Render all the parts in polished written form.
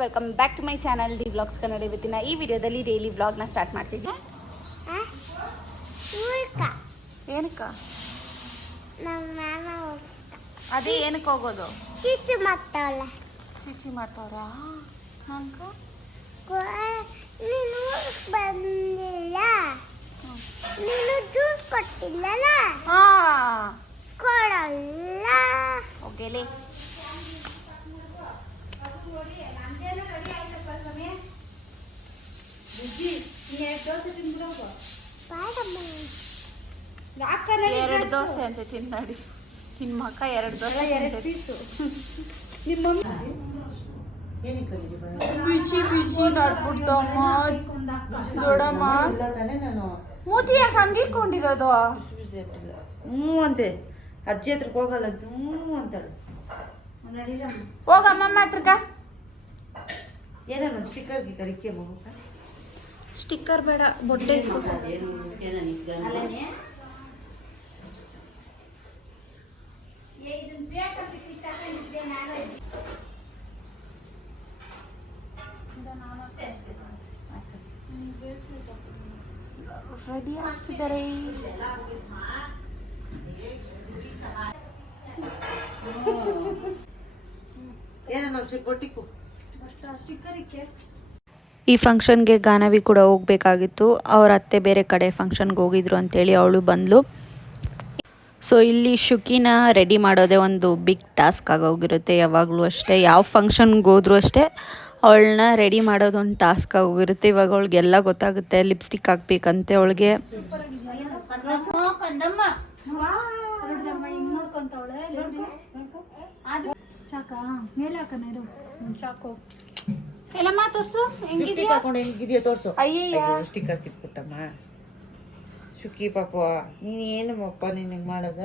Welcome back to my channel D vlogs Kannada. ಇವತ್ತಿನ ಈ ವಿಡಿಯೋದಲ್ಲಿ ಡೈಲಿ ವ್ಲಾಗ್ನ ಸ್ಟಾರ್ಟ್ ಮಾಡ್ತಿದ್ವಿ. ಏನಕ್ಕ ಅದೇ ಏನಕ್ಕೆ ಹೋಗೋದು? ಚೀಚಿ ಮಾಡ್ತಾವಲ್ಲ. ಚೀಚಿ ಮಾಡ್ತಾವ್ರಾ? ನಂಗ ನೀನು ಬಂದಿಲ್ಲ, ನೀನು ಜ್ಯೂಸ್ ಕೊಟ್ಟಿಲ್ಲಲ್ಲ, ಕೊಡಲ್ಲ. ಹೋಗಲಿ. ಎರಡು ದೋಸೆ ಅಂತ ತಿನ್ನಾಡಿ. ನಿಮ್ಮ ಅಕ್ಕ ಎರಡು ದೋಸೆ ಬಿಸಿ ಬಿಸಿ ನಡ್ಬಿಡ್ತಮ್ಮ ದೊಡ್ಡಮ್ಮ. ಮೂತಿ ಯಾಕೆ ಹಂಗೆ ಇಟ್ಕೊಂಡಿರೋದು? ಹ್ಞೂ ಅಂತೆ. ಅಜ್ಜಿ ಹತ್ರಕ್ಕೆ ಹೋಗಲ್ಲ, ಹ್ಞೂ ಅಂತಾಳೆ. ಹೋಗಮ್ಮ ಹತ್ರಕ್ಕ. ಏನೋ ಸ್ಟಿಕ್ಕರ್ ಗಿಕ್ಕರ್ ಮಗು. ಸ್ಟಿಕ್ಕರ್ ಬೇಡ, ಬೊಟ್ಟೆ ರೆಡಿ ಆಗ್ತಿದ್ದಾರೆ. ಈ ಫಂಕ್ಷನ್ಗೆ ಗಾನವಿ ಕೂಡ ಹೋಗಬೇಕಾಗಿತ್ತು. ಅವ್ರ ಅತ್ತೆ ಬೇರೆ ಕಡೆ ಫಂಕ್ಷನ್ಗೆ ಹೋಗಿದ್ರು ಅಂತೇಳಿ ಅವಳು ಬಂದಳು. ಸೊ ಇಲ್ಲಿ ಶುಕಿನ ರೆಡಿ ಮಾಡೋದೇ ಒಂದು ಬಿಗ್ ಟಾಸ್ಕ್ ಆಗೋಗಿರುತ್ತೆ. ಯಾವಾಗಲೂ ಅಷ್ಟೇ, ಯಾವ ಫಂಕ್ಷನ್ಗೆ ಹೋದ್ರೂ ಅಷ್ಟೇ ಅವಳನ್ನ ರೆಡಿ ಮಾಡೋದೊಂದು ಟಾಸ್ಕ್ ಆಗೋಗಿರುತ್ತೆ. ಇವಾಗ ಅವಳಿಗೆಲ್ಲ ಗೊತ್ತಾಗುತ್ತೆ. ಲಿಪ್ಸ್ಟಿಕ್ ಹಾಕ್ಬೇಕಂತೆ ಅವಳಿಗೆ. ಎಲ್ಲಮ್ಮ ತೋರ್ಸು, ಹೆಂಗಿದೆಯಾ ತೋರ್ಸು. ಅಯ್ಯಯ್ಯ, ಸ್ಟಿಕ್ಕರ್ ಕಿತ್ಬಿಟ್ಟಮ್ಮ. ಶುಕಿ ಪಾಪ, ನೀನು ಏನಮ್ಮಪ್ಪ ನಿನಗೆ ಮಾಡೋದ?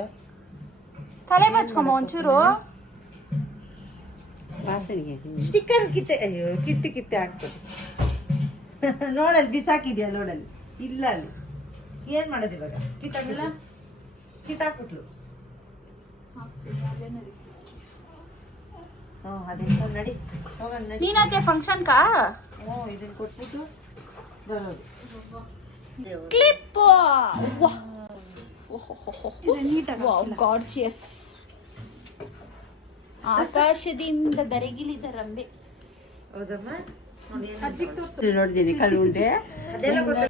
ತಲೆ ಬಚ್ಕೊಮ್ಮ ಒಂಚೂರು. ಸ್ಟಿಕ್ಕರ್ ಕಿತ್ತೆ, ಅಯ್ಯೋ ಕಿತ್ತಿ ಕಿತ್ತೆ ಹಾಕ್ತದೆ. ನೋಡಲ್ಲಿ ಬಿಸಾಕಿದ್ಯಾ? ನೋಡಲ್ಲಿ ಇಲ್ಲ, ಅಲ್ಲಿ ಏನ್ ಮಾಡೋದು ಇವಾಗ? ಕಿತ್ತಾಕ್ಬಿಟ್ಲು. ಅದೇ ನಡಿ ಹೋಗೋಣ, ನಡಿ. ನೀನತ್ತೆ ಫಂಕ್ಷನ್ಕಾ? ಹ್ಞೂ, ಇದನ್ನ ಕೊಟ್ಬಿಟ್ಟು ಬರೋದು. Clip gorgeous. ಆಕಾಶದಿಂದ ದರೆಗಿಳಿದ ರಂಬೆ. ಹೌದಮ್ಮ, ನೋಡಿದ್ದೀನಿ ಕಲ್ಲು ಉಂಡೆ. ಅದೆಲ್ಲ ಗೊತ್ತ.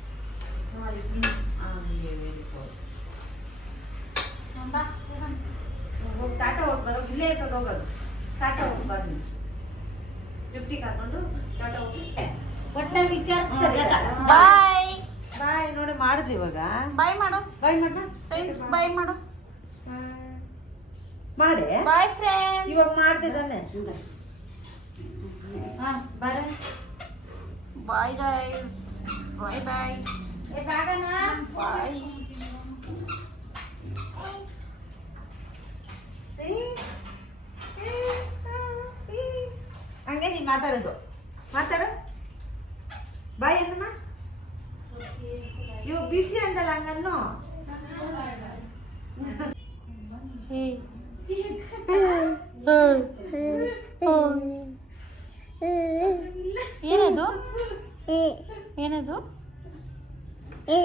ಟಾಟಾ ಹೋಗಿ ಬರೋ, ಇಲ್ಲೇ ಇರ್ತದೆ ಹೋಗೋದು. ಟಾಟಾ ಹೋಗಿ ಬನ್ನಿ, ಲಿಫ್ಟಿಗೆ ಹಾಕೊಂಡು ಟಾಟಾ ಹೋಗಿ ಒಟ್ಟಾಗಿ ವಿಚಾರಿಸ್ತಾರೆ. ಬಾಯ್ ಬಾಯ್. ನೋಡಿ ಮಾಡುದು ಇವಾಗ. ಬಾಯ್ ಮಾಡು. ಬಾಯ್ ಮಾಡ ಫ್ರೆಂಡ್ಸ್ ಬಾಯ್ ಮಾಡು. ಮಾಡೆ. Bye friends. ಇವಾಗ ಮಾಡ್ತಿದ್ದಾನೆ. ಬಾರ. Bye guys. Bye bye. Bye. ಹಂಗೆ ನೀನ್ ಮಾತಾಡೋದು. ಮಾತಾಡು. ಬಾಯ್ ಅನ್ನಮ್ಮ. ಇವಾಗ ಬಿಸಿ ಅಂದಲ್ಲ ಹಂಗನ್ನು. ಏನದು? ಏನದು? ಏ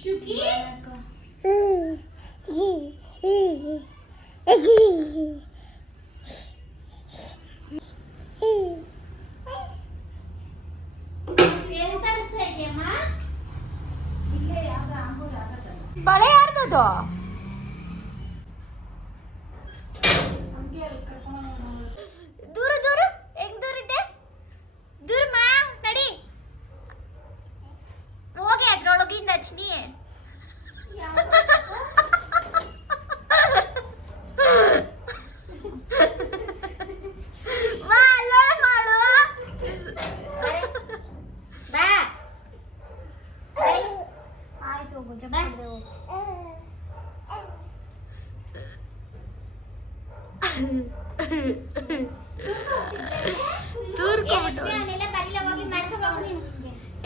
ಶುಕಿ ಬಳೆ ಯಾರ್ದದು? ದೂರ ದೂರ. ಹೆಂಗ್ ದೂರ ಇದೆ? ದೂರ ಮಾ ನಡಿ ಹೋಗಿ ಅದ್ರೊಳಗಿಂದ ಹಚ್ನಿ.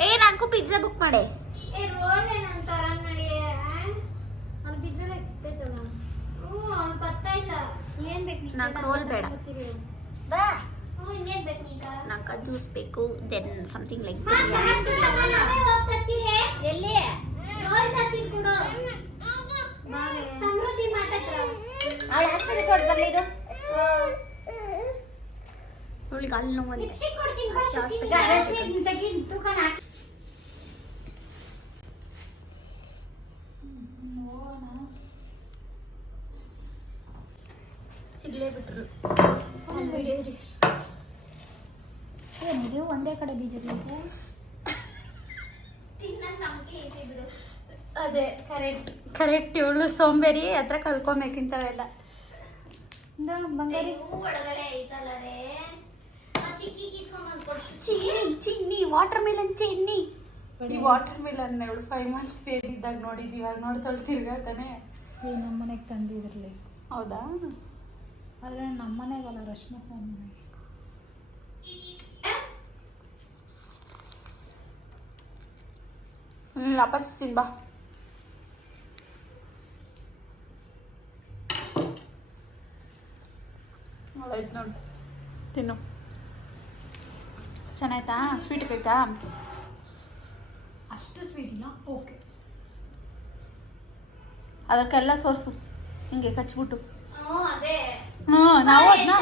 ಏ ನಂಗೂ ಪಿಜ್ಜಾ ಬುಕ್ ಮಾಡೆ. ನಂಗೆ ರೋಲ್ ಬೇಡ. ನಂಗೆ ಜ್ಯೂಸ್ ಬೇಕು ದೆನ್ ಸಮಥಿಂಗ್ ಲೈಕ್ ಎಲ್ಲಿ ರೋಲ್ ತತ್ತಿ ಕೊಡು ಸಮೃದ್ಧಿ ಮಾಡತ್ರ ಅವಳ ಹಾಸ್ಪಿಟಲ್ ಕೊಟ್ಟು ಬರ್ಲಿರು ಇವಳಿಗೆ ಅಲ್ಲಿ ನೋವು ಲಿಪ್ಸ್ಟಿಕ್ ಕೊಡ್ತೀನಿ ರಶ್ಮಿ ತೆಗಿ ತೂಕನ ಹಾಕಿ ಸಿಗ್ಲೇ ಬಿಟ್ರು ಏನಿದೆ ಒಂದೇ ಕಡೆ ಬೀಜಗಳಿದೆ ಅದೇ ಕರೆಕ್ಟ್ ಇವಳು ಸೋಂಬೇರಿ ಹತ್ರ ಕಲ್ಕೊಬೇಕಿಂತವೆಲ್ಲ ಬಂಗಾರಿ ಒಳಗಡೆ ಐತಲ್ಲ ರೇ ಚಿಕ್ಕಿ ಕಿಸ್ಕೊಂಡ್ ಕೊಡ್ಸು ಚಿನ್ನಿ ವಾಟರ್ ಮೆಲನ್ ಚಿನ್ನಿ ಈ ವಾಟರ್ ಮಿಲನ್ ಇವಳು 5 months ಬೇಬಿ ಇದ್ದಾಗ ನೋಡಿದ್ವಿ, ಇವಾಗ ನೋಡ್ತಾಳೆ ತಿರ್ಗಾತಾನೆ. ನಮ್ಮ ಮನೆಗೆ ತಂದಿದ್ರಲ್ಲಿ. ಹೌದಾ? ಆದರೆ ನಮ್ಮ ಮನೆಗಲ್ಲ, ರಶ್ಮಕ್ಕ ಮನೆಗೆ. ವಾಪಸ್ ತಿನ್ ಬಾ. ಆಯ್ತು ನೋಡಿ, ತಿನ್ನು. ಚೆನ್ನಾಯ್ತಾ? ಸ್ವೀಟ್ ಆಯ್ತಾ? ಅಷ್ಟು ಸ್ವೀಟ್ ಇಲ್ಲ, ಓಕೆ. ಅದಕ್ಕೆಲ್ಲ ಸೋರ್ಸು ಹಿಂಗೆ ಕಚ್ಬಿಟ್ಟು. ಅದೇ ನಾವು ಅದನ್ನ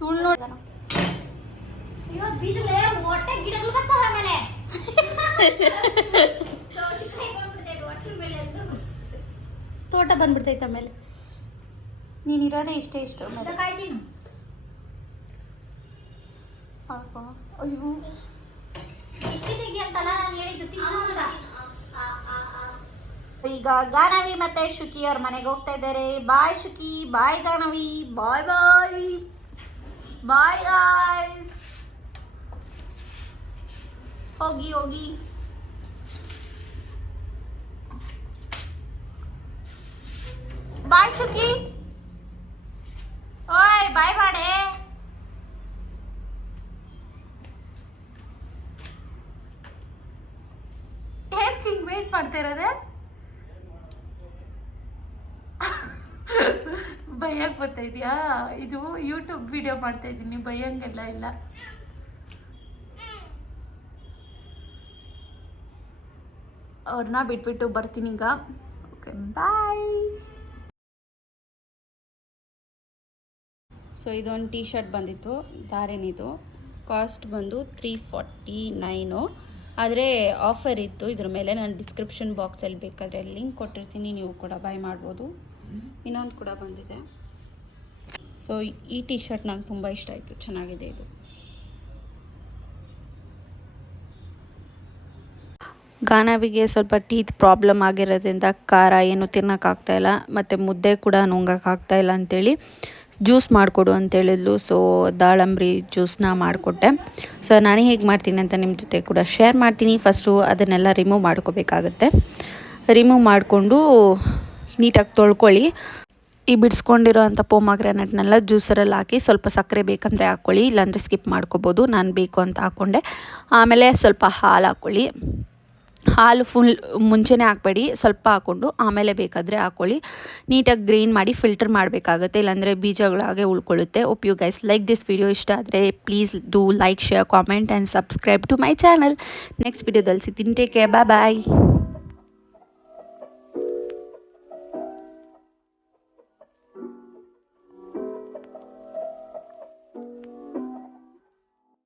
ಇವಳು ನೋಡಿ ಅಯ್ಯೋ ಬೀಜಗಳೇ ಹೊಟ್ಟೆ ಗಿಡಗಳು ಬರ್ತಾವ ಆಮೇಲೆ ತೋಟ ಬಂದ್ಬಿಡ್ತೈತೆ ಆಮೇಲೆ. ನೀನಿರೋದೇ ಇಷ್ಟೇ ಆಮೇಲೆ. ಕಾಯ್ತೀನಿ ಅಯ್ಯೋ ಇಷ್ಟು ತೆಗಿ ಅಂತಲ್ಲ ನಾನು ಹೇಳಿದ್ದು ತಿನ್ನು ಅಂತ. ಈಗ ಗಾನವಿ ಮತ್ತೆ ಶುಕಿ ಅವ್ರ ಮನೆಗೆ ಹೋಗ್ತಾ ಇದ್ದಾರೆ. ಬಾಯ್ ಶುಕಿ, ಬಾಯ್ ಗಾನವಿ, ಬಾಯ್ ಬಾಯ್ ಬಾಯ್ ಗಾಯ್ಸ್. ಹೋಗಿ ಹೋಗಿ. ಬಾಯ್ ಶುಕಿ, ಓಯ್ ಬಾಯ್ ಮಾಡೆ. ಹೇಗೆ ಹಿಂಗೆ ವೇಟ್ ಮಾಡ್ತಾ ಇರೋದೆ? ಭಯಕ್ಕೆ ಬರ್ತಾ ಇದೆಯಾ? ಇದು ಯೂಟ್ಯೂಬ್ ವಿಡಿಯೋ ಮಾಡ್ತಾ ಇದ್ದೀನಿ, ಭಯಂಗೆಲ್ಲ ಇಲ್ಲ. ಅವ್ರನ್ನ ಬಿಟ್ಬಿಟ್ಟು ಬರ್ತೀನಿ ಈಗ. Okay bye. ಸೊ ಇದೊಂದು ಟೀ ಶರ್ಟ್ ಬಂದಿತ್ತು, ಧಾರೆನಿದು. ಕಾಸ್ಟ್ ಬಂದು 349. ಆದರೆ ಆಫರ್ ಇತ್ತು ಇದ್ರ ಮೇಲೆ. ನಾನು ಡಿಸ್ಕ್ರಿಪ್ಷನ್ ಬಾಕ್ಸಲ್ಲಿ ಬೇಕಾದರೆ ಲಿಂಕ್ ಕೊಟ್ಟಿರ್ತೀನಿ, ನೀವು ಕೂಡ ಬೈ ಮಾಡ್ಬೋದು. ಇನ್ನೊಂದು ಕೂಡ ಬಂದಿದೆ. ಸೊ ಈ ಟೀ ಶರ್ಟ್ ನಂಗೆ ತುಂಬ ಇಷ್ಟ ಆಯಿತು, ಚೆನ್ನಾಗಿದೆ ಇದು. ಗಾನವಿಗೆ ಸ್ವಲ್ಪ ಟೀತ್ ಪ್ರಾಬ್ಲಮ್ ಆಗಿರೋದ್ರಿಂದ ಖಾರ ಏನು ತಿನ್ನೋಕ್ಕಾಗ್ತಾಯಿಲ್ಲ, ಮತ್ತು ಮುದ್ದೆ ಕೂಡ ನುಂಗೋಕ್ಕಾಗ್ತಾಯಿಲ್ಲ ಅಂಥೇಳಿ ಜ್ಯೂಸ್ ಮಾಡಿಕೊಡು ಅಂತೇಳಿದ್ಲು. ಸೊ ದಾಳಂಬ್ರಿ ಜ್ಯೂಸನ್ನ ಮಾಡಿಕೊಟ್ಟೆ. ಸೊ ನಾನು ಹೇಗೆ ಮಾಡ್ತೀನಿ ಅಂತ ನಿಮ್ಮ ಜೊತೆ ಕೂಡ ಶೇರ್ ಮಾಡ್ತೀನಿ. ಫಸ್ಟು ಅದನ್ನೆಲ್ಲ ರಿಮೂವ್ ಮಾಡ್ಕೋಬೇಕಾಗತ್ತೆ. ರಿಮೂವ್ ಮಾಡಿಕೊಂಡು ನೀಟಾಗಿ ತೊಳ್ಕೊಳ್ಳಿ. ಈ ಬಿಡಿಸ್ಕೊಂಡಿರೋ ಅಂಥ ಪೋಮಾಗ್ರಾನೆಟ್ನೆಲ್ಲ ಜ್ಯೂಸರಲ್ಲಿ ಹಾಕಿ ಸ್ವಲ್ಪ ಸಕ್ಕರೆ ಬೇಕಂದರೆ ಹಾಕ್ಕೊಳ್ಳಿ, ಇಲ್ಲಾಂದರೆ ಸ್ಕಿಪ್ ಮಾಡ್ಕೋಬೋದು. ನಾನು ಬೇಕು ಅಂತ ಹಾಕ್ಕೊಂಡೆ. ಆಮೇಲೆ ಸ್ವಲ್ಪ ಹಾಲು ಹಾಕ್ಕೊಳ್ಳಿ. ಹಾಲು ಫುಲ್ ಮುಂಚೆನೇ ಹಾಕಬೇಡಿ, ಸ್ವಲ್ಪ ಹಾಕ್ಕೊಂಡು ಆಮೇಲೆ ಬೇಕಾದರೆ ಹಾಕ್ಕೊಳ್ಳಿ. ನೀಟಾಗಿ ಗ್ರೈಂಡ್ ಮಾಡಿ ಫಿಲ್ಟರ್ ಮಾಡಬೇಕಾಗುತ್ತೆ, ಇಲ್ಲಾಂದರೆ ಬೀಜಗಳಾಗೆ ಉಳ್ಕೊಳ್ಳುತ್ತೆ. Hope you guys like this video. ಇಷ್ಟ ಆದರೆ please do like, share, comment and subscribe to my channel. Next ವಿಡಿಯೋದಲ್ಲಿ ಸಿಗ್ತೀನಿ. ಟೇಕ್ ಕೇರ್, ಬಾಯ್ ಬಾಯ್.